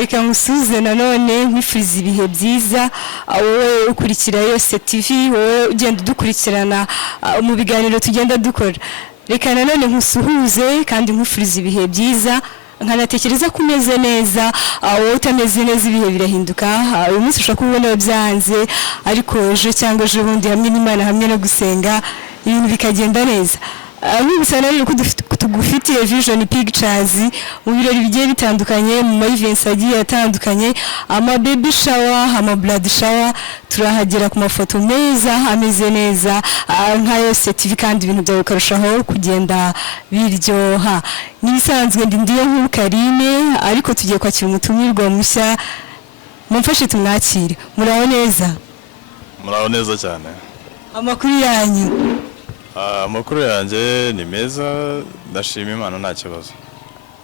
reka ngusuze nanone nkwifuriza ibihe byiza wowe ukurikira Yose TV wowe ugenda dukurikirana mu biganiro tugenda dukora reka nanone nkusuhuze kandi nkwifuriza ibihe byiza nkanatekereza ko umeze neza wowe utameze neza ibihe birahinduka uyu munsi ushaka kubona byanze ariko ejo cyangwa ejo bundi hamwe n'Imana hamwe no gusenga ibintu bikagenda neza Wifuza rero ko tugufitiye vision pictures mu birori bigiye bitandukanye mu events agiye atandukanye ama baby shower ama blood shower turahagera ku mafoto meza ameze neza nka Yose TV kandi ibintu byawe karushaho kugenda biryoha nibisanzwe ndiyo nkuru Karine ariko tugiye kwakira umutumirwa mushya mumfashe tumwakire muraho neza cyane amakuru yanyu amakuru yanjye ni meza ndashima Imana nta kibazo.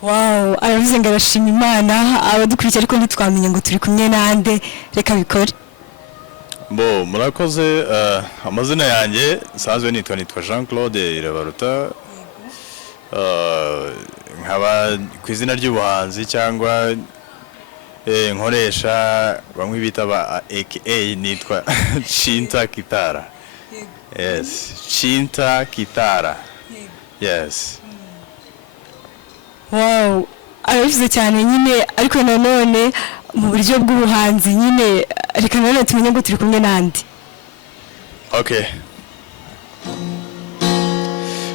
Wow, aravuze ngo arashima Imana abadukurikira ariko ntitwamenye ngo turi kumwe nande reka bikore. Murakoze amazina yanjye sanzwe nitwa Jean Claude Irabaruta nkaba ku izina ry'ubuhanzi cyangwa nkoresha bamwe bita ba AKA nitwa Chinta Kitara. Yes, Chinta Kitara. Yes. Wow, aravuze cyane nyine ariko nanone mu buryo bw'ubuhanzi nyine reka nanone tumenye ngo turi kumwe nandi. Okay.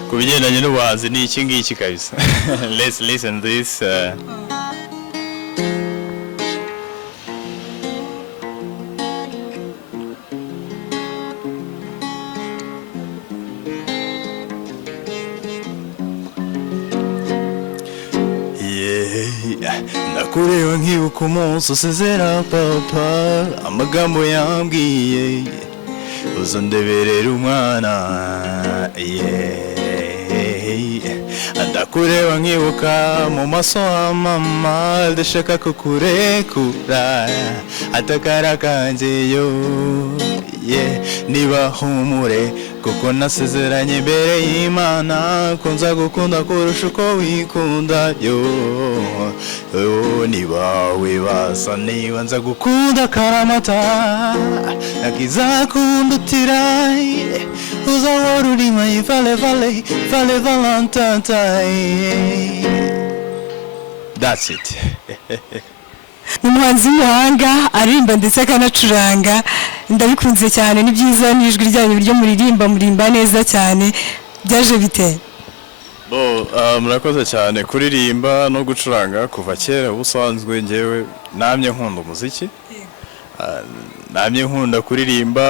Kubigendanye n'ubuhanzi ni iki ngiki kabisa. Let's listen this. Nakureba nkibuka umunsi usezera papa amagambo yambwiye uzondeberera umwana ndakureba nkibuka mu maso ha mama ndashaka kukurekura atakara kanje yo niba humure kuko nasezeranye imbere y'Imana ko nza gukunda kurusha uko wikunda yo niba wibasa niba nza gukunda karamata nakizakundutira uzahora uri my vale valentine. That's it. Umuhanzi Umuhanga aririmba ndetse akanacuranga ndabikunze cyane ni byiza n'ijwi ryanyu ryo murimba neza cyane byaje bite? Murakoze cyane kuririmba no gucuranga kuva kera ubusanzwe ngewe namye nkunda umuziki namye nkunda kuririmba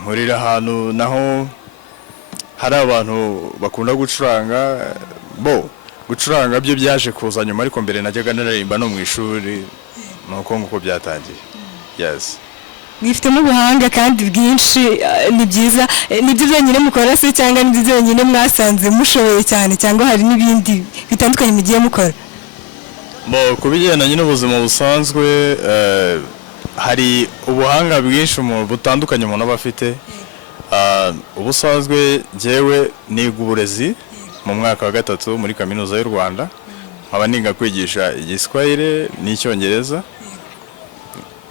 nkurira ahantu naho hari abantu bakunda gucuranga gucuranga byo byaje kuza nyuma ariko mbere najyaga naririmba no mu ishuri nuko nguko byatangiye. Yes. Mwifitemo ubuhanga kandi bwinshi ni byiza nibyo byenyine mukora se cyangwa nibyo byenyine mwasanze mushoboye cyane cyangwa hari n'ibindi bitandukanye mugiye mukora? Kubigendanye n'ubuzima busanzwe hari ubuhanga bwinshi butandukanye umuntu aba afite. Ubusanzwe njyewe niga uburezi mu mwaka wa 3 muri kaminuza y'u Rwanda nkaba niga kwigisha igiswahili n'icyongereza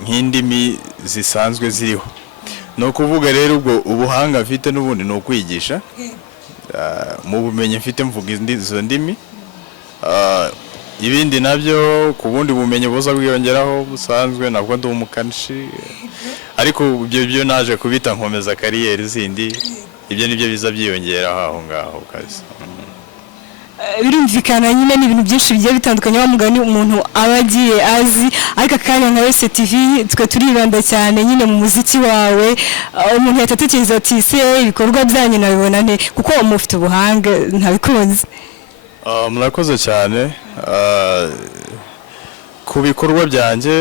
nk'indimi zisanzwe ziriho. No kuvuga rero ubwo ubuhanga afite n'ubundi no kwigisha mu bumenyi mfite mvuga izo ndimi ibindi nabyo ku bundi bumenyi buza bwiyongeraho busanzwe nabwo ndi umukanishi ariko ibyo naje kubita nkomeza kariyeri zindi ibyo nibyo biza byiyongeraho aho ngaho kazi. Birumvikana nyine ni ibintu byinshi bigiye bitandukanye wa mugani umuntu abagiye azi ariko akanya nka Yose TV twe turibanda cyane nyine mu muziki wawe umuntu yatatekereza ati se ibikorwa byanyu nabibona ne kuko umufite ubuhanga ntabikunze. Murakoze cyane ku bikorwa byanjye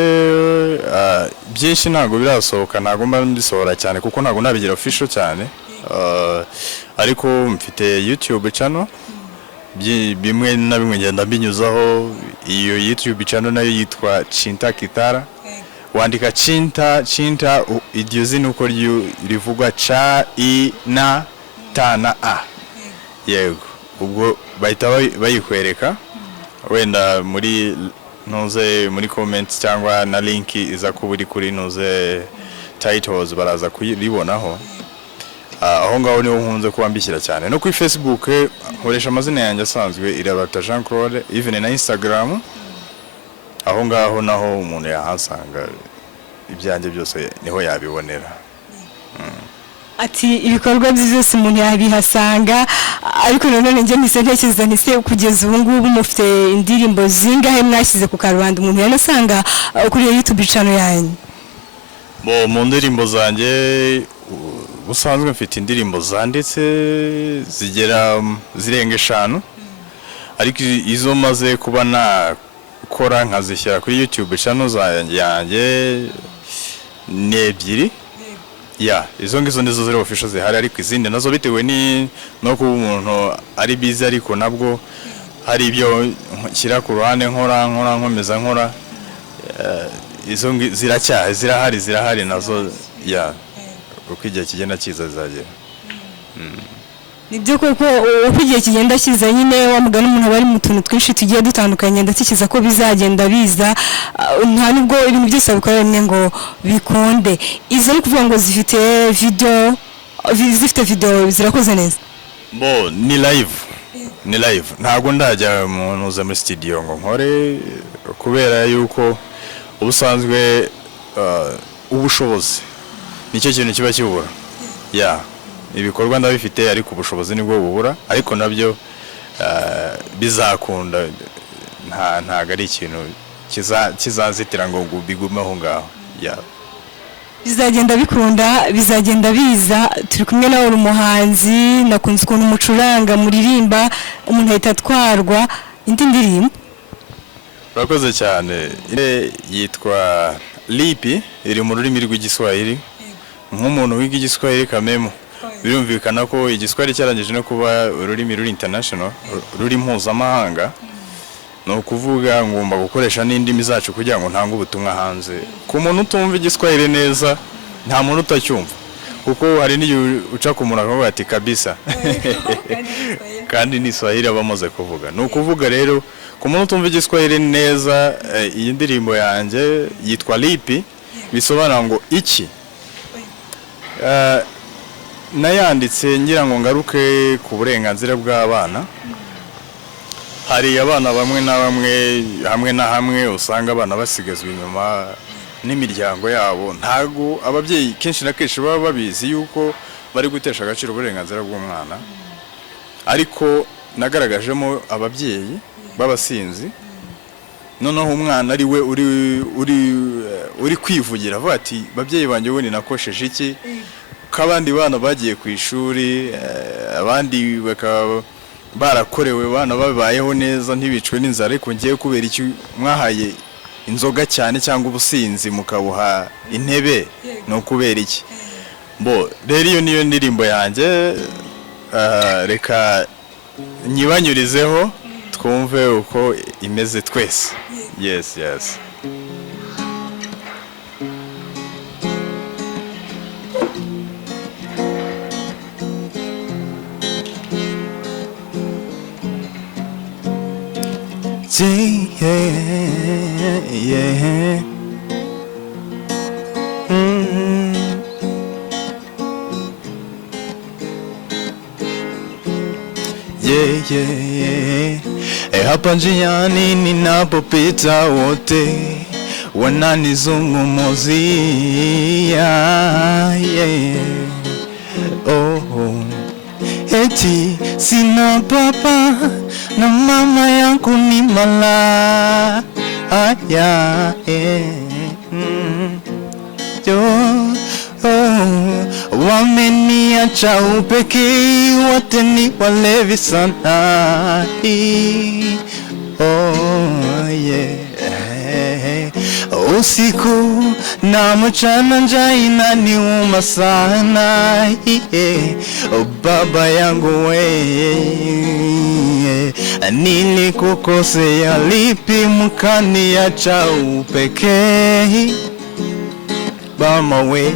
byinshi ntago birasohoka ntago mba ndisohora cyane kuko ntago nabigira official cyane ariko mfite YouTube channel bimwe na bimwe ngenda mbinyuzaho. Iyo YouTube channel nayo yitwa Chinta Kitara wandika Chinta iryo zina uko rivugwa cha i na ta na a yego ubwo bahita bayikwereka wenda muri ntuze muri comments cyangwa na link iza kuba iri kuri ntuze titles baraza kuyiribonaho. Aho ngaho niho nkunze kuba mbishyira cyane. No kuri Facebook nkoresha amazina yanjye asanzwe Irabata Jean Claude, even na Instagram. Aho ngaho naho umuntu yahasanga ibyanjye byose niho yabibonera. Ati ibikorwa byose umuntu yabihasanga, ariko nanone njye ntekereza nise kugeza ubu ngubu mufite indirimbo zingahe mwashyize ku karubanda umuntu yanasanga kuri YouTube channel yanyu? Mu ndirimbo zanjye ubusanzwe mfite indirimbo zanditse zirenga 5, ariko izo maze kuba nakora nkazishyira kuri YouTube channel yanjye ni 2. Izo ngizo nizo ziri official zihari, ariko izindi nazo bitewe no kuba umuntu ari busy, ariko nabwo hari ibyo nshyira ku ruhande nkora nkomeza nkora. Izo zirahari nazo uko igihe kigenda kiza zizagera. Nibyo koko uko igihe kigenda kiza nyine wamugana umuntu bari mu tuntu twinshi tugiye dutandukanye, ndatekereza ko bizagenda biza, nta nubwo ibintu byose bikorera rimwe ngo bikonde. Izo ari kuvuga ngo zifite video zirakoze neza? Ni live ntabwo ndajya munuza muri studio ngo nkore, kubera yuko ubusanzwe ubushobozi nicyo kintu kiba kibura. Ibikorwa ndabifite, ariko ubushobozi nibwo bubura, ariko nabyo bizakunda. Ntago ari ikintu kizazitira ngo bigumeho ngaho. Bizagenda bikunda, bizagenda biza. Turi kumwe nawe umuhanzi, nakunze ukuntu umucuranga muririmba, umuntu ahita atwarwa. Indi ndirimbo urakoze cyane yitwa Lipi, iri mu rurimi rw'igiswahili. Nk'umuntu wiga igiswahili kamemo birumvikana ko igiswahili cyarangije no kuba ururimi ruri international, ruri mpuzamahanga. No kuvuga ngomba gukoresha n'indimi zacu kugira ngo ntange ubutumwa hanze. Ku muntu utumva igiswahili neza nta muntu utacyumva, kuko hari n'iyo uca ku muntu akavuga ati kabisa kandi ni Swahili abamaze kuvuga. No kuvuga rero ku muntu utumva igiswahili neza, iyi ndirimbo yanjye yitwa Lipi, bisobanura ngo iki. Nayanditse ngira ngo ngaruke ku burenganzira bw'abana. Hari abana bamwe na bamwe hamwe usanga abana basigazwe inyuma n'imiryango yabo. Ntago ababyeyi kenshi na kenshi baba babizi yuko bari gutesha agaciro uburenganzira bw'umwana, ariko nagaragajemo ababyeyi b'abasinzi. Noneho umwana ari we uri kwivugira avuga ati babyeyi banjye we nakosheje iki, kabandi bana bagiye ku ishuri, abandi bakaba barakorewe, bana babayeho neza ntibicwe n'inzara, ariko ngiye kubera iki mwahaye inzoga cyane cyangwa ubusinzi mukabuha intebe, no kubera iki. Rero iyo niyo ndirimbo yanjye, reka nyibanyurizeho twumve uko imeze twese. Yes. Hapa njiani ninapopita wote wananizungumzia, eti sina papa na mama yangu ni malaya. Wameniacha upekee, wote ni walevi sana. Usiku na mchana njaa inaniuma sana. Baba yangu we, nilikukosea lipi mkaniacha upekee? Mama we,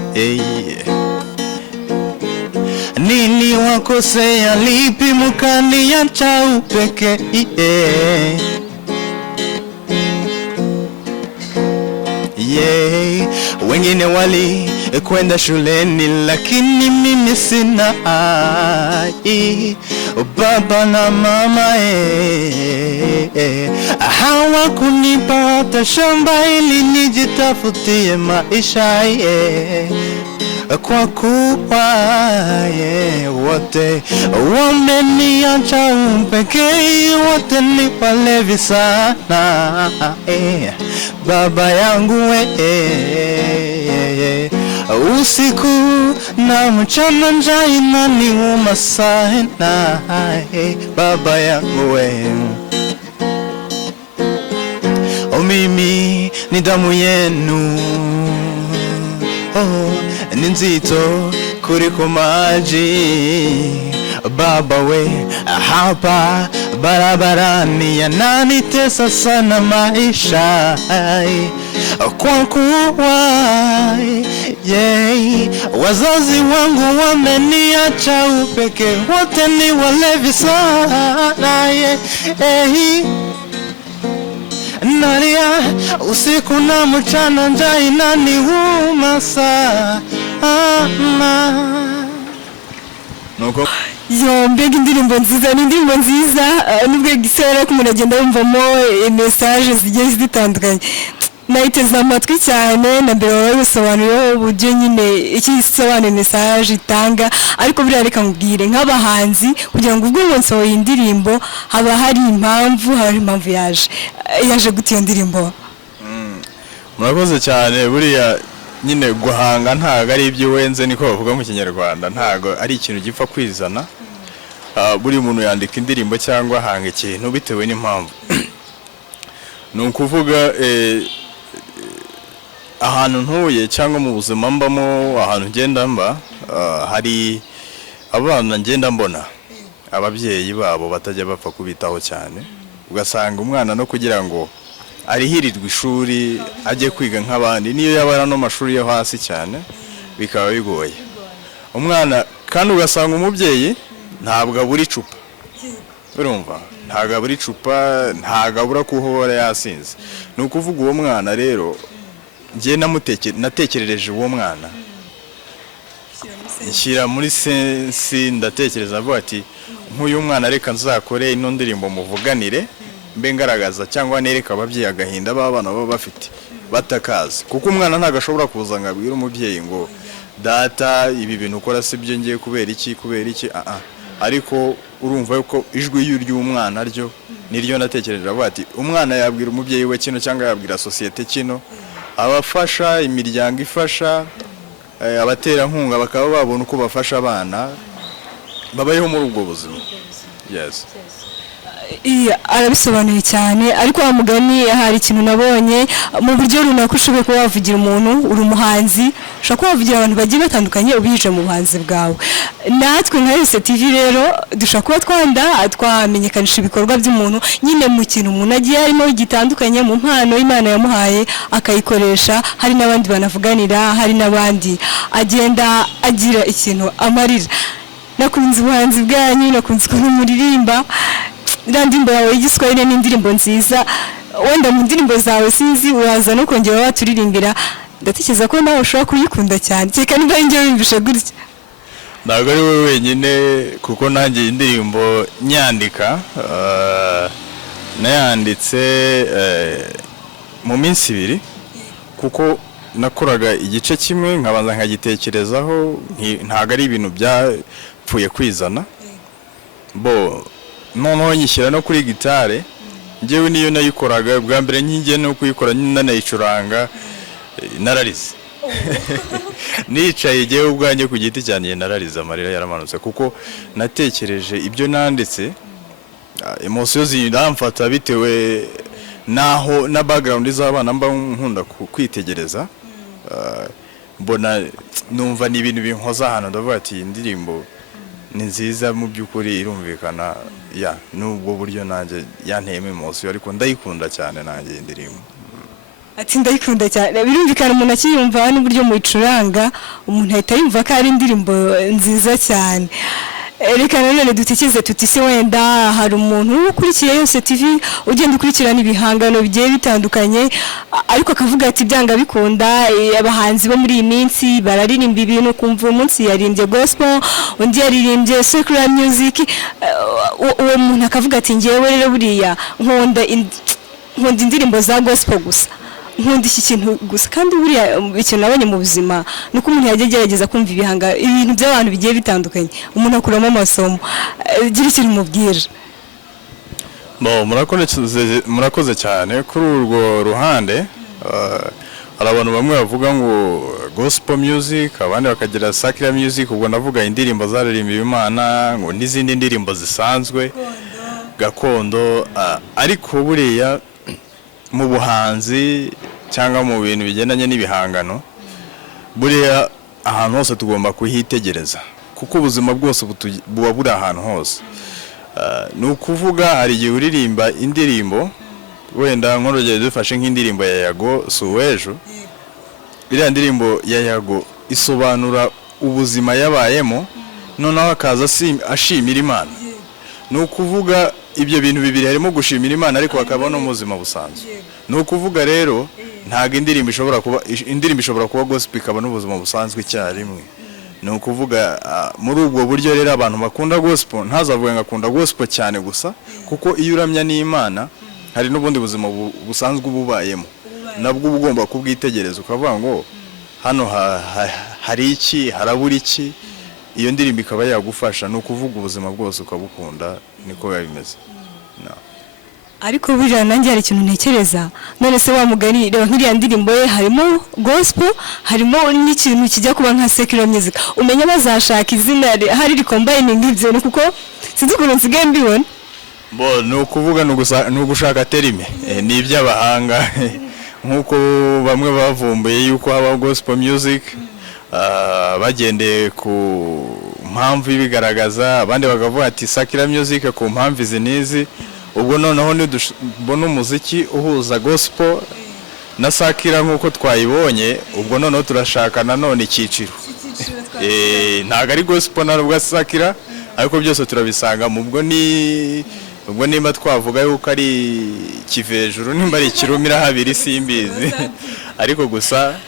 niliwakosea lipi mkaniacha upekee? yeah. Wengine wali kwenda shuleni lakini mimi sina baba na mama hawakunipa hata shamba ili nijitafutie maisha kwa kuwa wote wameniacha upekee, wote ni walevi sana baba yangu usiku na mchana njaa inaniuma sana baba yangu mimi ni damu yenu ni nzito kuliko maji baba hapa barabarani yananitesa sana maisha kwa kuwa wazazi wangu wameniacha upeke, wote ni walevi sana nalia usiku na mchana njaa inaniuma sana. Yo, mbega indirimbo nziza, ni indirimbo nziza nubwo Gisa ko umuntu agenda yumvamo message zigiye zitandukanye. Nayiteze amatwi cyane na mbere wawe bisobanuriye uburyo nyine iki gisobanura message itanga, ariko buriya reka nkubwire nk'abahanzi kugira ngo ubwo umunsi wawe indirimbo haba hari impamvu yaje gutiyo ndirimbo. Murakoze cyane, buriya nyine guhanga ntago ari ibyo wenze niko bavuga mu Kinyarwanda, ntago ari ikintu gipfa kwizana. Buri muntu yandika indirimbo cyangwa hanga ikintu bitewe n'impamvu. Nukuvuga ahantu ntuye cyangwa mu buzima mbamo, ahantu ngenda mba, hari abana ngenda mbona ababyeyi babo batajya bapfa kubitaho cyane, ugasanga umwana no kugira ngo arihirirwa ishuri ajye kwiga nk'abandi niyo yabara no mashuri yo hasi cyane bikaba bigoye umwana, kandi ugasanga umubyeyi ntabwo abura icupa, urumva ntabwo abura icupa, ntabwo abura kuhora yasinze. Ni ukuvuga uwo mwana rero ngiye natekerereje uwo mwana nshyira muri sensi, ndatekereza avuga ati nk'uyu mwana reka nzakore ino ndirimbo muvuganire mbe ngaragaza cyangwa nereka ababyeyi agahinda b'abana baba bafite batakazi, kuko umwana ntago ashobora kuza ngo abwire umubyeyi ngo data ibi bintu ukora si byo ngiye kubera iki ariko urumva yuko ijwi y'umwana ryo niryo natekereje avuga ati umwana yabwira umubyeyi we kino cyangwa yabwira societe kino, abafasha imiryango ifasha abaterankunga bakaba babona uko bafasha abana babayeho muri ubwo buzima. Yes. Arabisobanuye cyane, ariko wa mugani hari ikintu nabonye mu buryo runaka ushoboye kuba wavugira umuntu, uri umuhanzi ushobora kuba wavugira abantu bagiye batandukanye ubije mu buhanzi bwawe. Natwe nka Yose TV rero dushobora kuba twamenyekanisha ibikorwa by'umuntu nyine mu kintu umuntu agiye harimo gitandukanye, mu mpano Imana yamuhaye akayikoresha. Hari n'abandi banavuganira, hari n'abandi agenda agira ikintu amarira. Nakunze ubuhanzi bwanyu, nakunze ukuntu muririmba. Ndirimbo yawe y'igiswahili ni indirimbo nziza, wenda mu ndirimbo zawe sinzi uraza no kongera waturirimbira, ndatekereza ko nawe ushobora kuyikunda cyane, cyeka niba njye wumvishe gutya. Ntabwo ari wowe wenyine, kuko nanjye indirimbo nyandika nayanditse mu minsi 2, kuko nakoraga igice kimwe nkabanza nkagitekerezaho, ntabwo ari ibintu byapfuye kwizana bo. Noneho nyishyira no kuri gitare, njyewe niyo nayikoraga bwa mbere nkingiye no kuyikora nanayicuranga nararize. Nicaye njyewe ubwanjye ku giti cyane nararize, amarira yaramanutse kuko natekereje ibyo nanditse, emotions ziramfata bitewe naho na background z'abana mba nkunda kwitegereza, mbona numva ni ibintu binkoza hano, ndavuga ati indirimbo ni nziza mu by'ukuri irumvikana nubwo buryo nanjye yanteyemo emotion, ariko ndayikunda cyane nanjye indirimbo. Ati ndayikunda cyane, birumvikana umuntu akiyumva n'uburyo muyicuranga umuntu ahita yumva ko ari indirimbo nziza cyane. reka nanone dutekereze tuti se wenda hari umuntu ukurikiye Yose TV ugenda ukurikirana ibihangano bigiye bitandukanye ariko akavuga ati byanga bikunda abahanzi bo muri iyi minsi bararirimba ibintu kumva umunsi yaririmbye gospel undi yaririmbye secular music uwo muntu akavuga ati ngewe rero buriya nkunda indirimbo za gospel gusa nkunda iki kintu gusa kandi buriya ikintu nabonye mu buzima nuko umuntu yagiye gerageza kumva ibintu by'abantu bigiye bitandukanye umuntu akuramo amasomo gira ikintu mubwira. Murakoze cyane kuri urwo ruhande. Hari abantu bamwe bavuga ngo gospel music abandi bakagira secular music, ubwo navuga indirimbo zaririmba Imana ngo n'izindi ndirimbo zisanzwe gakondo, ariko buriya mu buhanzi cyangwa mu bintu bigendanye n'ibihangano buriya ahantu hose tugomba kuhitegereza kuko ubuzima bwose buba buri ahantu hose. Ni ukuvuga hari igihe uririmba indirimbo wenda nk'urugero dufashe nk'indirimbo ya Yago Suwejo, iriya ndirimbo ya Yago isobanura ubuzima yabayemo noneho akaza ashimira Imana. Ni ukuvuga ibyo bintu bibiri harimo gushimira Imana ariko hakaba no mu buzima busanzwe. Ni ukuvuga rero ntago indirimbo ishobora kuba gospel ikaba n'ubuzima busanzwe icyarimwe. Ni ukuvuga muri ubwo buryo rero abantu bakunda gospel ntazavuga ngo akunda gospel cyane gusa kuko iyo uramya n'Imana hari n'ubundi buzima busanzwe bubayemo nabwo ugomba kubwitegereza ukavuga ngo hano hari iki harabura iki, iyo ndirimbo ikaba yagufasha. Ni ukuvuga ubuzima bwose ukabukunda niko biba bimeze. Ariko buriya nanjye hari ikintu ntekereza, none se wa mugani reba nk'iriya ndirimbo ye harimo gospel harimo n'ikintu kijya kuba nka secular music, umenya bazashaka izina hari recombining ibyo kuko sinzi ukuntu nsigaye mbibona. Ni ukuvuga ni ugushaka terime ni iby'abahanga nk'uko bamwe bavumbuye yuko haba gospel music bagendeye ku mpamvu ibigaragaza, abandi bakavuga ati secular music ku mpamvu izi n'izi. Ubwo noneho nidubona umuziki uhuza gospel na secular nk'uko twayibonye, ubwo noneho turashaka nanone icyiciro ntabwo ari gospel ntabwo secular ariko byose turabisanga mu ubwo nimba twavuga yuko ari kivejuru nimba ari ikirumira habiri simbizi ariko gusa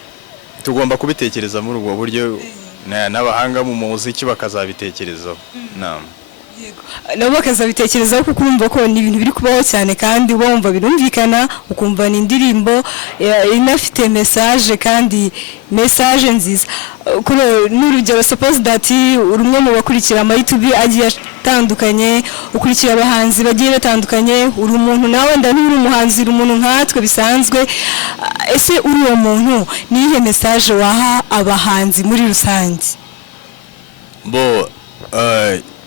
tugomba kubitekereza muri ubwo buryo n'abahanga mu muziki bakazabitekerezaho. nabo bakazabitekerezaho kuko urumva ko ni ibintu biri kubaho cyane kandi wumva birumvikana ukumva ni indirimbo inafite message kandi message nziza. N'urugero suppose that urumwe mu bakurikira ama YouTube agiye atandukanye, ukurikira abahanzi bagiye batandukanye, uri umuntu nawe ndani uri umuhanzi uri umuntu nkatwe bisanzwe. Ese uri uwo muntu ni ihe message waha abahanzi muri rusange?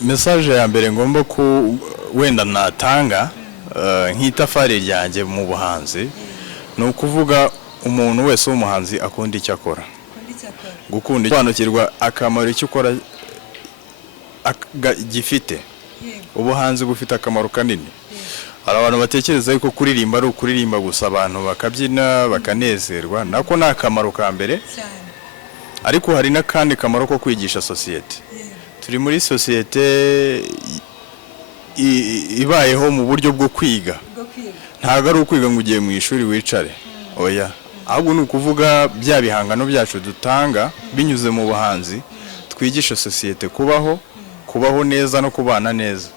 Message ya mbere ngomba ku wenda natanga nk'itafari ryanjye mu buhanzi ni ukuvuga umuntu wese w'umuhanzi akunda icyo akora, gukunda isobanukirwa akamaro icyo ukora gifite. Ubuhanzi bufite akamaro kanini. Hari abantu batekereza yuko kuririmba ari ukuririmba gusa abantu bakabyina bakanezerwa, nako ni akamaro ka mbere, ariko hari n'akandi kamaro ko kwigisha sosiyete. Turi muri sosiyete ibayeho mu buryo bwo kwiga, ntabwo ari ukwiga ngo ugiye mu ishuri wicare, oya, ahubwo ni ukuvuga bya bihangano byacu dutanga binyuze mu buhanzi twigisha sosiyete kubaho neza no kubana neza.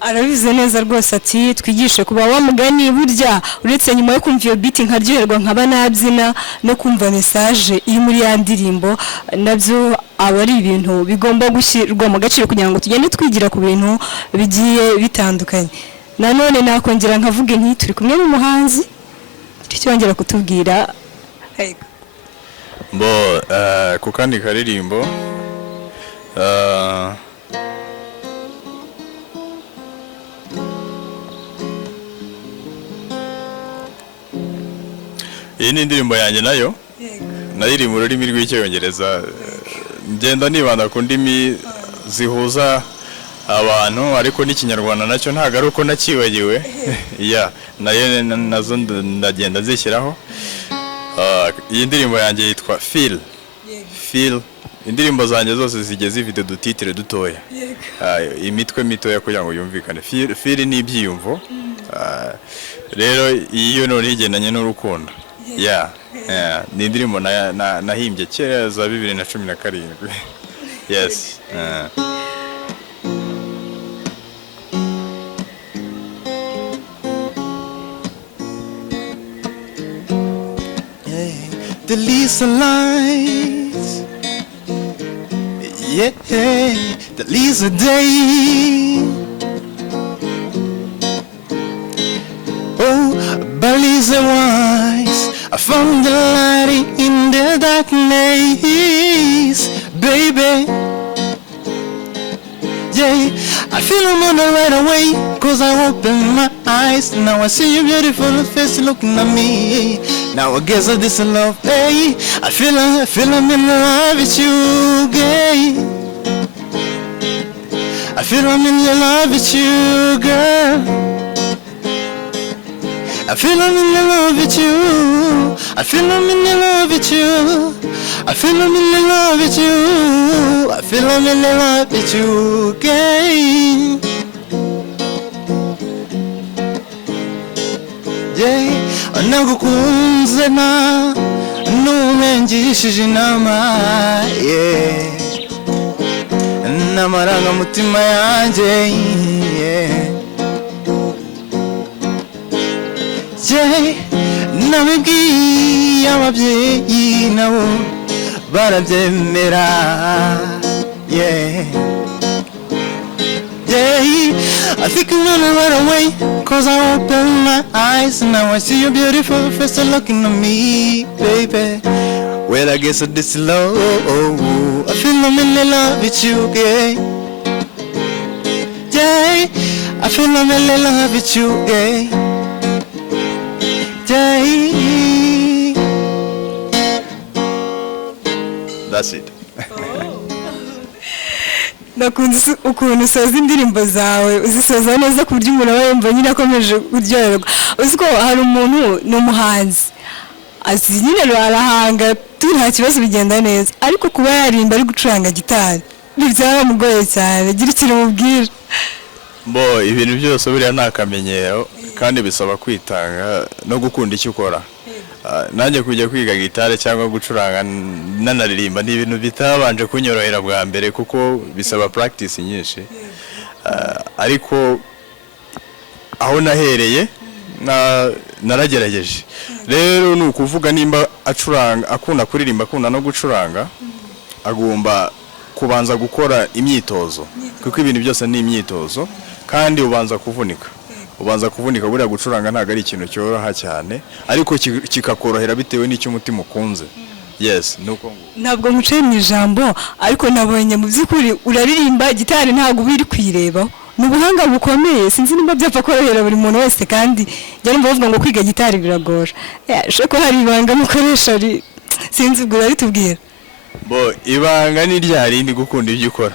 Arabize neza rwose ati twigishe kuba wa mugani burya uretse nyuma yo kumva iyo beat nkaryoherwa nkaba nabyina no kumva message iri muri ya ndirimbo, nabyo aba ari ibintu bigomba gushyirwa mu gaciro kugira ngo tugende twigira ku bintu bigiye bitandukanye. Nanone nakongera nkavuga nti turi kumwe n'umuhanzi cyongera kutubwira ku kandi karirimbo iyi ni indirimbo yanjye nayo nayiri mu rurimi rw'icyongereza, ngenda nibanda ku ndimi zihuza abantu ariko n'ikinyarwanda nacyo ntabwo ari uko nakibagiwe nayo nazo ndagenda zishyiraho. Iyi ndirimbo yanjye yitwa Feel indirimbo zanjye zose zigeze zifite dutitire dutoya, imitwe mitoya kugira ngo yumvikane. Feel ni ibyiyumvo, rero iyo none igendanye n'urukundo. Ni indirimbo nahimbye kera za 2017. Yes. The Lisa lights, the Lisa day. Oh, but Lisa wise, I found the light in the darkness, baby. Yeah, I feel I'm on the right away, cause I open my eyes. Now I see your beautiful face looking at me. Now I guess that this is love, hey. I feel I'm in love with you, gay. I feel I'm in love with you, girl. I feel I'm in love with you. I feel I'm in love with you. I feel I'm in love with you. I feel I'm in love with you, gay. Yeah, nagukunze na numengishije inama, yeah. Namaranga mutima yanjye, yeah. Nabibwiye ababyeyi nabo barabyemera, yeah. I think I'm gonna run away, cause I open my eyes. Now I see your beautiful face looking at me, baby. Well, I guess this is love. I feel I'm in love with you, yeah. Yeah, I feel I'm in love with you, yeah. That's it. Nakunze ukuntu usoza indirimbo zawe, uzisoza neza ku buryo umuntu aba yumva nyine akomeje kuryoherwa. Uzi ko hari umuntu ni umuhanzi azi nyine arahanga nta kibazo bigenda neza, ariko kuba yarimba ari gucuranga gitari byaramugoye cyane. Gira ikintu umubwira. Ibintu byose buriya nta kamenyero kandi bisaba kwitanga no gukunda icyo ukora. Nanjye kujya kwiga gitari cyangwa gucuranga nanaririmba ni ibintu bitabanje kunyorohera bwa mbere kuko bisaba practice nyinshi, ariko aho nahereye naragerageje. Rero ni ukuvuga nimba acuranga akunda kuririmba akunda no gucuranga, agomba kubanza gukora imyitozo kuko ibintu byose ni imyitozo kandi ubanza kuvunika. Buriya gucuranga ntabwo ari ikintu cyoroha cyane, ariko kikakorohera bitewe n'icyo umutima ukunze. Yes, nuko ntabwo nkuciye mu ijambo, ariko nabonye mu by'ukuri uraririmba gitari ntabwo biri kwirebaho. Ni ubuhanga bukomeye, sinzi nimba byapfa korohera buri muntu wese, kandi njye bavuga ngo kwiga gitari biragora. Ko hari ibanga mukoresha, sinzi ubwo uritubwira. Ibanga ni ryarindi gukunda ibyo ukora.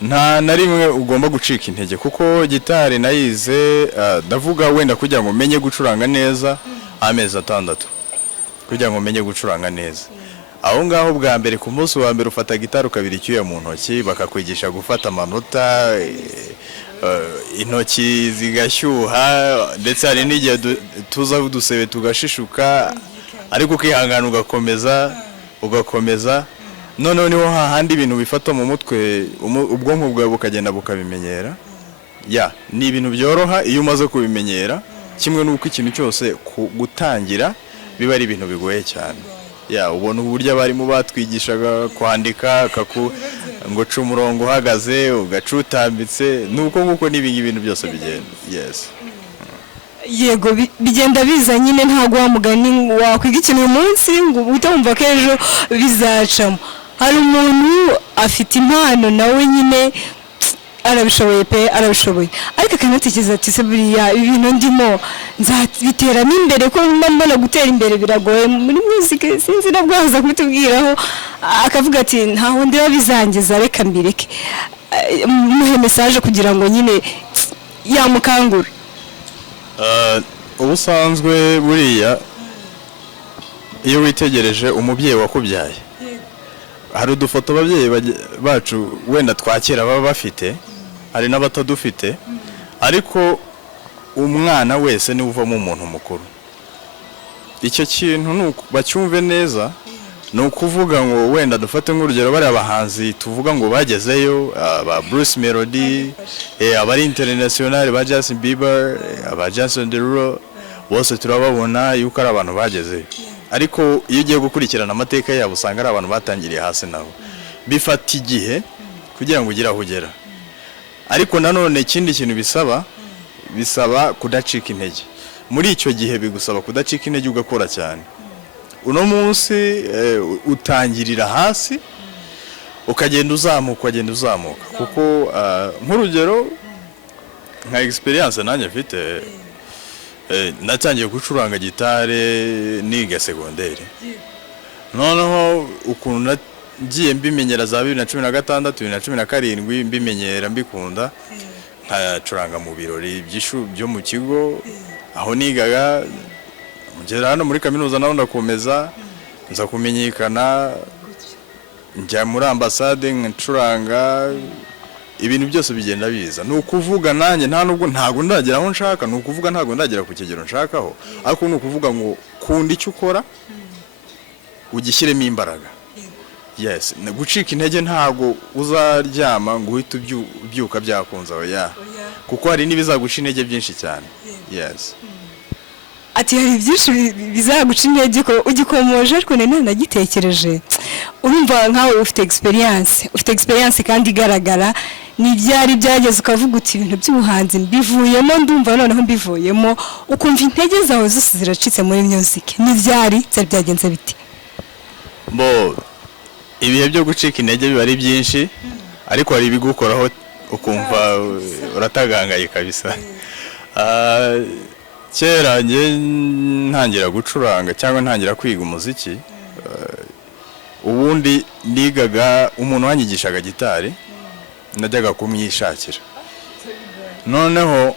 Nta na rimwe ugomba gucika intege kuko gitari nayize, ndavuga wenda kugira ngo menye gucuranga neza amezi 6 kugira ngo menye gucuranga neza. Aho ngaho bwa mbere ku munsi wa mbere ufata gitari ukabira icyuya mu ntoki, bakakwigisha gufata amanota, intoki zigashyuha, ndetse hari n'igihe tuza udusebe tugashishuka, ariko ukihangana ugakomeza. Noneho hahandi ibintu bifata mu mutwe, ubwonko bwawe bukagenda bukabimenyera. Ni ibintu byoroha iyo umaze kubimenyera, kimwe n'uko ikintu cyose gutangira biba ari ibintu bigoye cyane. Ubona uburyo abarimu batwigishaga kwandika ngo ca umurongo uhagaze ugacutambitse, nuko nguko n'ibingi ibintu byose bigenda. Yes. Yego, bigenda biza nyine, ntago wamugani wakwiga ikintu uyu munsi ngo uhita wumva ko ejo bizacamo. Hari umuntu afite impano nawe nyine arabishoboye pe, arabishoboye, ariko akanatekereza ati se buriya ibintu ndimo nzabiteramo imbere, ko mbona gutera imbere biragoye muri music, sinzi nabwo haza kubitubwiraho, akavuga ati ntaho ndiba bizangeza, reka mbireke. Muhe message kugira ngo nyine yamukangura. Ubusanzwe buriya iyo witegereje umubyeyi wakubyaye hari udufoto ababyeyi bacu wenda twakera baba bafite, hari n'abatadufite, ariko umwana wese niwe uvamo umuntu mukuru. Icyo kintu bacyumve neza, ni ukuvuga ngo wenda dufate nk'urugero bari abahanzi tuvuga ngo bagezeyo, aba Bruce Melody, abari international ba Justin Bieber, aba Jason Derulo, bose turababona yuko ari abantu bagezeyo. Ariko iyo ugiye gukurikirana amateka yabo usanga ari abantu batangiriye hasi nabo. Bifata igihe kugira ngo ugire aho ugera. Ariko nanone ikindi kintu bisaba kudacika intege. Muri icyo gihe bigusaba kudacika intege ugakora cyane. Uno munsi utangirira hasi ukagenda uzamuka kuko nk'urugero nka experience nanjye mfite, natangiye gucuranga gitare niga segonderi. Noneho ukuntu nagiye mbimenyera za 2016 2017 mbimenyera mbikunda, nkacuranga mu birori byo mu kigo aho nigaga. Ngera hano muri kaminuza naho ndakomeza nza kumenyekana, njya muri ambasade ncuranga, ibintu byose bigenda biza. Ni ukuvuga nanjye ntago ndagera aho nshaka, ni ukuvuga ntago ndagera ku kigero nshakaho, ariko ni ukuvuga ngo kunda icyo ukora ugishyiremo imbaraga. Yes, gucika intege ntago uzaryama ngo uhite ubyuka byakunze aho kuko hari n'ibizaguca intege byinshi cyane. Yes. Ati hari byinshi bizaguca intege ko ugikomoje, ariko nene nagitekereje. Urumva nkawe ufite experience kandi igaragara, ni byari byageze ukavuga uti ibintu by'ubuhanzi mbivuyemo, ndumva noneho mbivuyemo, ukumva intege zawe zose ziracitse muri music. Ni byari byagenze biti? Ibihe byo gucika intege biba ari byinshi, ariko hari ibigukoraho ukumva uratagangaye kabisa. Kera njye ntangira gucuranga cyangwa ntangira kwiga umuziki, ubundi nigaga umuntu wanyigishaga gitari, najyaga kumwishakira. Noneho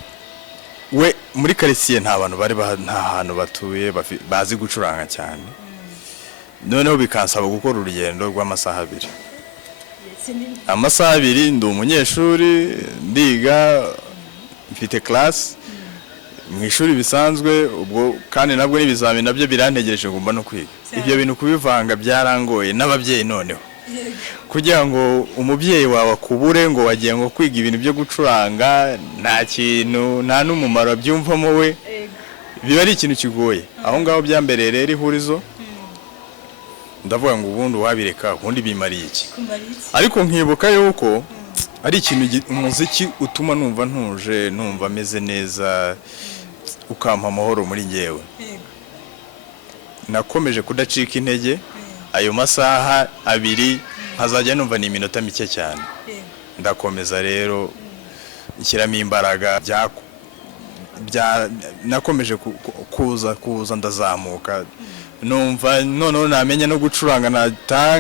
we muri quartier nta hantu batuye bazi gucuranga cyane. Noneho bikansaba gukora urugendo rw'amasaha 2. Amasaha 2 ndi umunyeshuri, ndiga, mfite class mu ishuri bisanzwe, ubwo kandi nabwo n'ibizamini nabyo birantegereje ngomba no kwiga. Ibyo bintu kubivanga byarangoye n'ababyeyi. Noneho kugira ngo umubyeyi wawe akubure ngo wagiye ngo kwiga ibintu byo gucuranga, nta n'umumaro byumvamo we, biba ari ikintu kigoye. Aho ngaho byambereye rero ihurizo, ndavuga ngo ubundi wabireka, ubundi bimariye iki? Ariko nkibuka yuko ari ikintu umuziki utuma numva ntuje, numva ameze neza, ukampa amahoro muri njyewe. Nakomeje kudacika intege, ayo masaha 2 nkazajya numva ni iminota mike cyane. Ndakomeza rero nshyiramo imbaraga, nakomeje kuza ndazamuka, numva noneho namenya no gucuranga,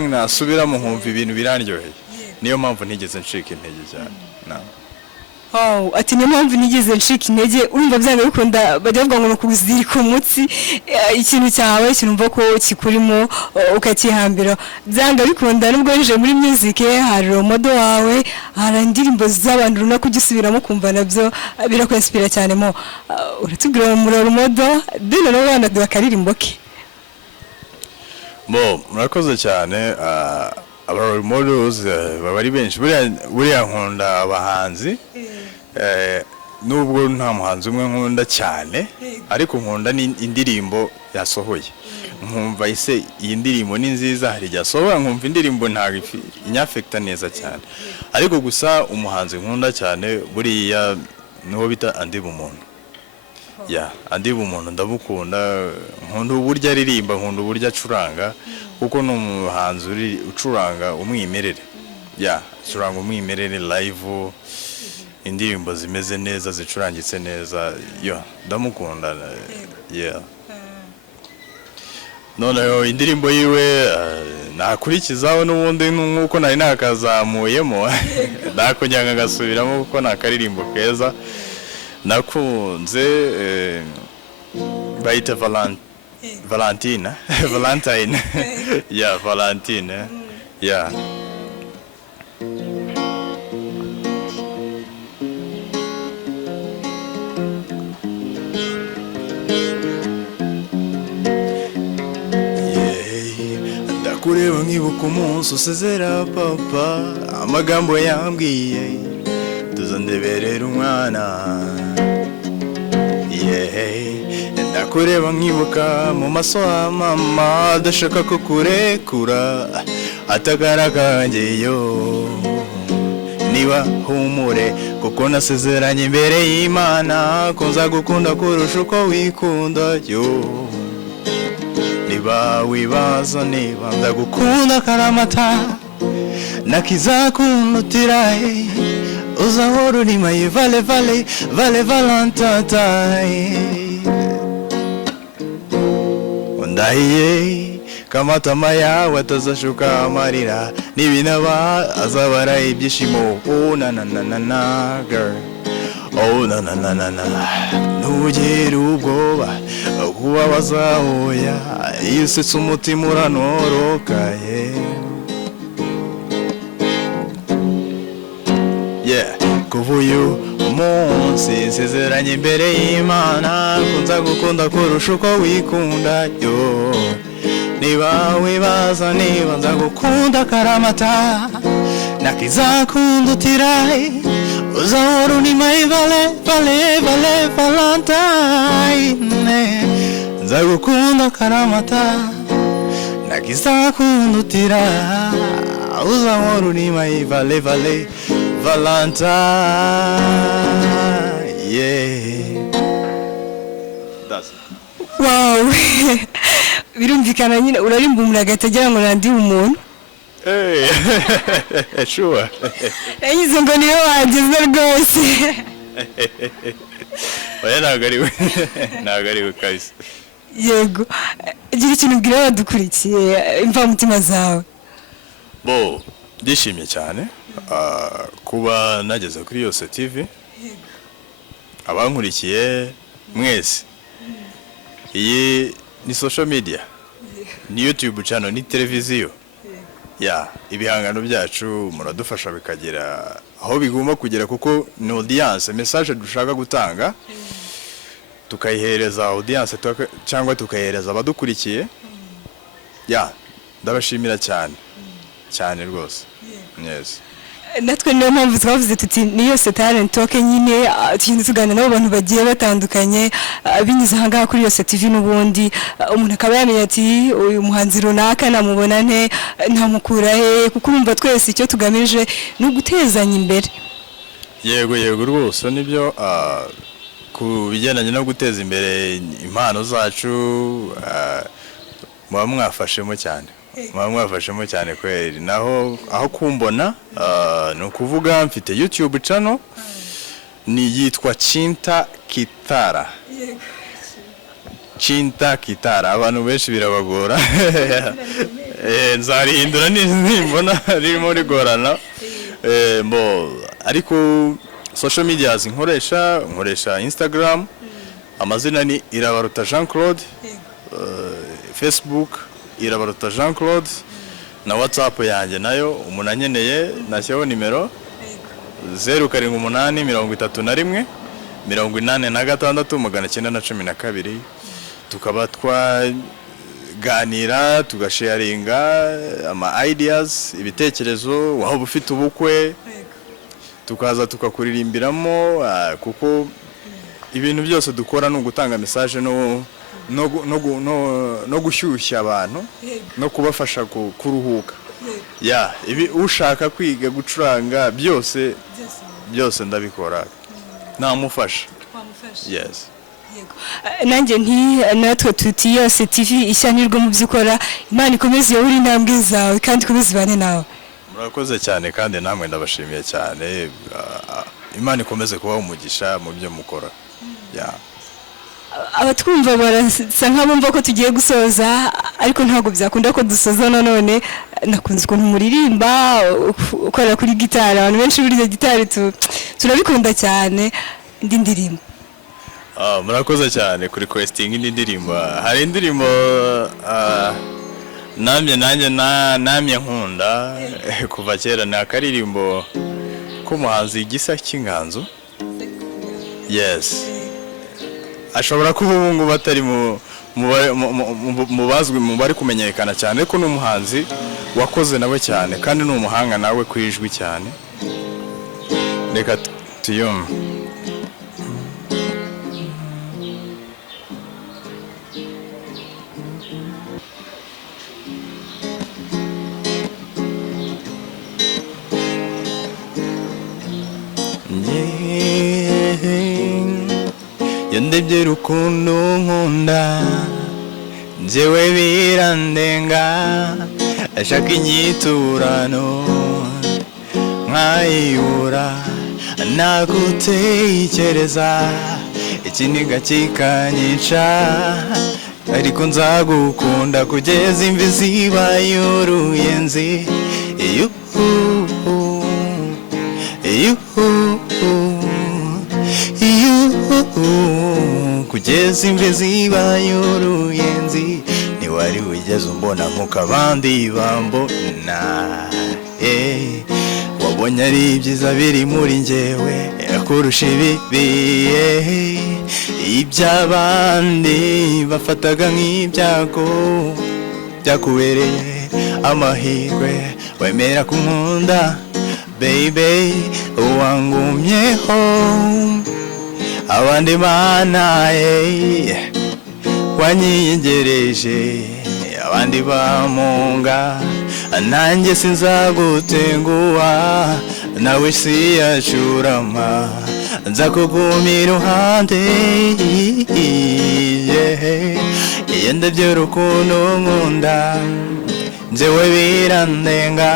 nasubiramo nkumva ibintu birandyoheye. Niyo mpamvu ntigeze ncika intege cyane. Ati niyo mpamvu nigeze ncika intege. Urumva byanga bikunda bajya bavuga ngo nukuzirika umutsi ikintu cyawe kinumva ko kikurimo ukakihambira. Byanga bikunda nubwo rije muri music, hari romodo wawe, hari indirimbo z'abantu runaka ugisubiramo kumva nabyo birakwinspira cyane. Uratubwira muri romodo dino no bana bakaririmbo ke? Murakoze cyane. Aba models bari benshi, buriya nkunda abahanzi, nubwo nta muhanzi umwe nkunda cyane, ariko nkunda ni indirimbo yasohoye. Nkumva ise iyi ndirimbo ni nziza, hari yasohoye nkumva indirimbo ntago inyafecta neza cyane. Ariko gusa umuhanzi nkunda cyane buriya niwo bita Indirimbo. Indirimbo ndabukunda, nkunda uburyo aririmba, nkunda uburyo acuranga, kuko no umuhanzi ucuranga umwimerere. Acuranga umwimerere live, indirimbo zimeze neza, zicurangitse neza. Ndamukunda. Noneho indirimbo yiwe nakurikizaho n'ubundi nkuko nari nakazamuyemo, nakongera ngasubiramo kuko nakaririmbo keza nakunze, bayita Valentine. Valentine. yeah. Ndakureba nkibuka umunsi usezera papa, amagambo yambwiye tuzondeberera umwana. Ndakureba nkibuka mu maso ha mama, adashaka ko kurekura atagaragayeyo. Niba humure kuko nasezeranye imbere y'Imana ko nzagukunda kurusha uko wikunda yo. Niba wibaza niba ndagukunda karamata nakizakundutira uzahora uri my vale vale vale valentine. Ndahiye kamatama yawe atazashuka amarira nibinaba azabara ibyishimo. Oh na na na na na girl, oh na na na na na, ntugire ubwoba kuba bazahoya iyo usetse umutima uranorokaye. Yeah, kuva uyu munsi nsezeranye imbere y'Imana ko nzagukunda kurusha uko wikunda yo. Niba wibaza niba nzagukunda karamata nakizakundutira uzahora uri my vale vale vale valentine. Nzagukunda karamata nakizakundutira uzahora uri my vale vale valentine. Yeah, that's it. Wow. Birumvikana nyine urarimba umuntu agatagira ngo nandi umuntu. Sure. Yagize ngo niyo wageze rwose. Oya ntabwo ari kabisa. Yego. Gira ikintu ubwira abadukurikiye imva mutima zawe. Bo ndishimye cyane kuba nageze kuri Yose TV. Abankurikiye mwese. Iyi ni social media, ni YouTube channel, ni televiziyo. Ya, ibihangano byacu muradufasha bikagera aho bigomba kugera kuko ni audience, message dushaka gutanga tukayihereza audience cyangwa tukayihereza abadukurikiye. Ya, ndabashimira cyane rwose. Yes. Natwe niyo mpamvu twavuze tuti ni Yose talent talk nyine tugenda tuganira n'abo bantu bagiye batandukanye binyuze ahangaha kuri Yose TV n'ubundi umuntu akaba yamenya ati uyu muhanzi runaka namubona nte ntamukura he kuko urumva twese icyo tugamije no gutezanya imbere. Yego rwose nibyo ku bigendanye no guteza imbere impano zacu mwafashemo cyane kweri. Naho aho kumbona no kuvuga mfite YouTube channel ni yitwa Chinta Kitara. Chinta Kitara abantu benshi birabagora. Nzarihindura nimbona ririmo rigorana. Bo ariko social media nkoresha Instagram, amazina ni Irabaruta Jean Claude, Facebook Irabaruta Jean Claude, na WhatsApp yanjye nayo umuntu anyeneye nashyiraho nimero 0788 36 tukaba twaganira tugasharinga ama ideas, ibitekerezo, waba ufite ubukwe tukaza tukakuririmbiramo kuko ibintu byose dukora no gutanga message no gushyushya abantu no kubafasha kuruhuka. Ya, ibi ushaka kwiga gucuranga byose ndabikora namufasha. Yes. Yego. Nanjye natwe tuti Yose TV ishyanirwa mu byukora. Imana ikomeze yohuri intambwe zawe kandi ikomeze ibane nawe. Murakoze cyane kandi namwe ndabashimiye cyane. Imana ikomeze kubaha umugisha mu byo mukora. Ya. Abatwumva barasa nk'abumva ko tugiye gusoza ariko ntabwo byakunda ko dusoza none. Nakunze ukuntu muririmba ukora kuri gitari. Abantu benshi buriye gitari turabikunda cyane. Indi ndirimbo. Murakoze cyane kuri questing indi ndirimbo. Hari indirimbo namye nkunda kuva kera ni akaririmbo k'umuhanzi Gisa cy'inganzo. Yes, ashobora kuba ubu ngubu atari mu bazwi mu bari kumenyekana cyane, ariko ni umuhanzi wakoze nawe cyane kandi ni umuhanga nawe kwijwi cyane. Reka tuyumve. Yandebye rukundo nkunda njyewe birandenga, ashaka inyiturano nkayibura, nagutekereza ikiniga kikanyica, ariko nzagukunda kugeza imvi zibaye uruyenzi. Kugeza imvi zibaye uruyenzi, ntiwari wigeze umbona nk'uko abandi bambona. Wabonye ari ibyiza biri muri njyewe kurusha ibibi, iby'abandi bafataga nk'ibyago byakubereye amahirwe, wemera kunkunda baby, wangumyeho abandi bana wanyiyegereje, abandi bamunga, nanjye sinzagutenguha, nawe siyacurama, nzakugumira iruhande. Iyo ndebye urukundo nkunda njyewe birandenga,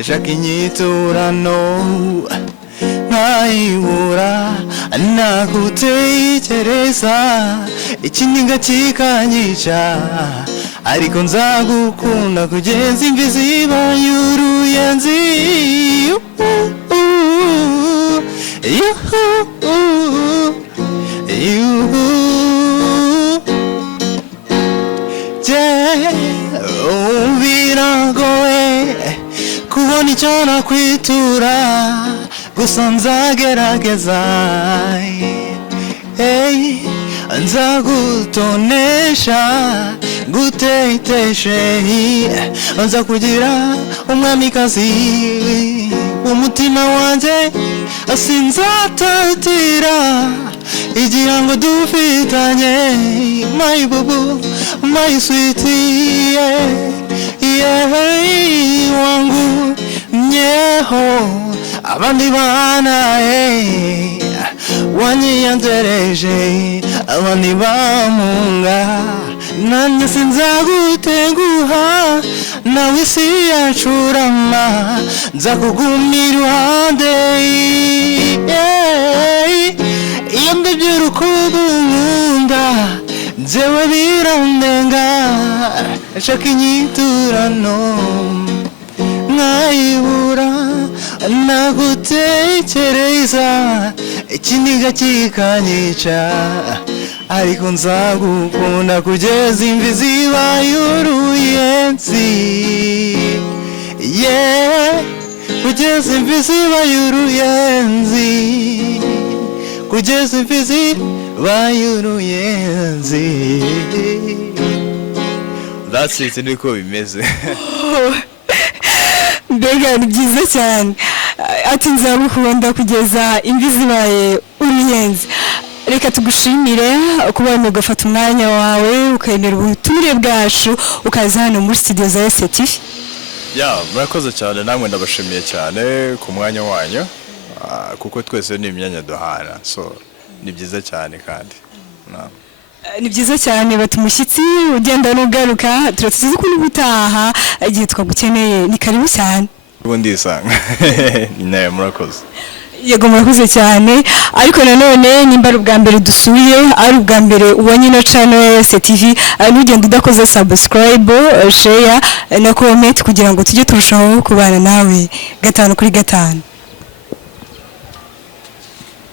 ashaka inyiturano nkayibura, nagutekereza ikiniga kikanyica, ariko nzagukunda kugeza imvi zibaye uruyenzi. Biragoye kubona icyo nakwitura, gusa nzagerageza. Nzagutonesha guteteshe, nza kugira umwamikazi umutima wanjye, sinzatatira igira ngo dufitanye, my bubu my sweetie, wangu nyeho abandi bana wanyiyanzereje, abandi bamunga, nanjye sinzagutenguha, nawe siyacurama, nzakugumira iruhande. Iyo ndebye urukundo nkunda njyewe birandenga, ashaka inyiturano nkayibura, nagutekereza ikiniga kikanyica, ariko nzagukunda kugeza imvi zibaye uruyenzi. Kugeza imvi zibaye uruyenzi, kugeza imvi zibaye uruyenzi. That's it, niko bimeze. Mbega ni byiza cyane, ati nzagukunda kugeza imvi zibaye uruyenzi. Reka tugushimire kuba ugafata umwanya wawe ukemera ubutumire bwacu ukaza hano muri studio za yosetv. Murakoze cyane, namwe ndabashimiye cyane ku mwanya wanyu, kuko twese ni imyanya duhana, so ni byiza cyane kandi ni byiza cyane. Bati umushyitsi ugenda n'ugaruka, turatuzi ko n'ubutaha igihe twagukeneye ni karibu cyane. ubundi isanga nawe murakoze. Yego murakoze cyane, ariko nanone nimba ari ubwa mbere dusuye, ari ubwa mbere ubonye ino channel ya yosetv, n'ugenda udakoze subscribe, share na comment kugira ngo tujye turushaho kubana nawe 5 kuri 5.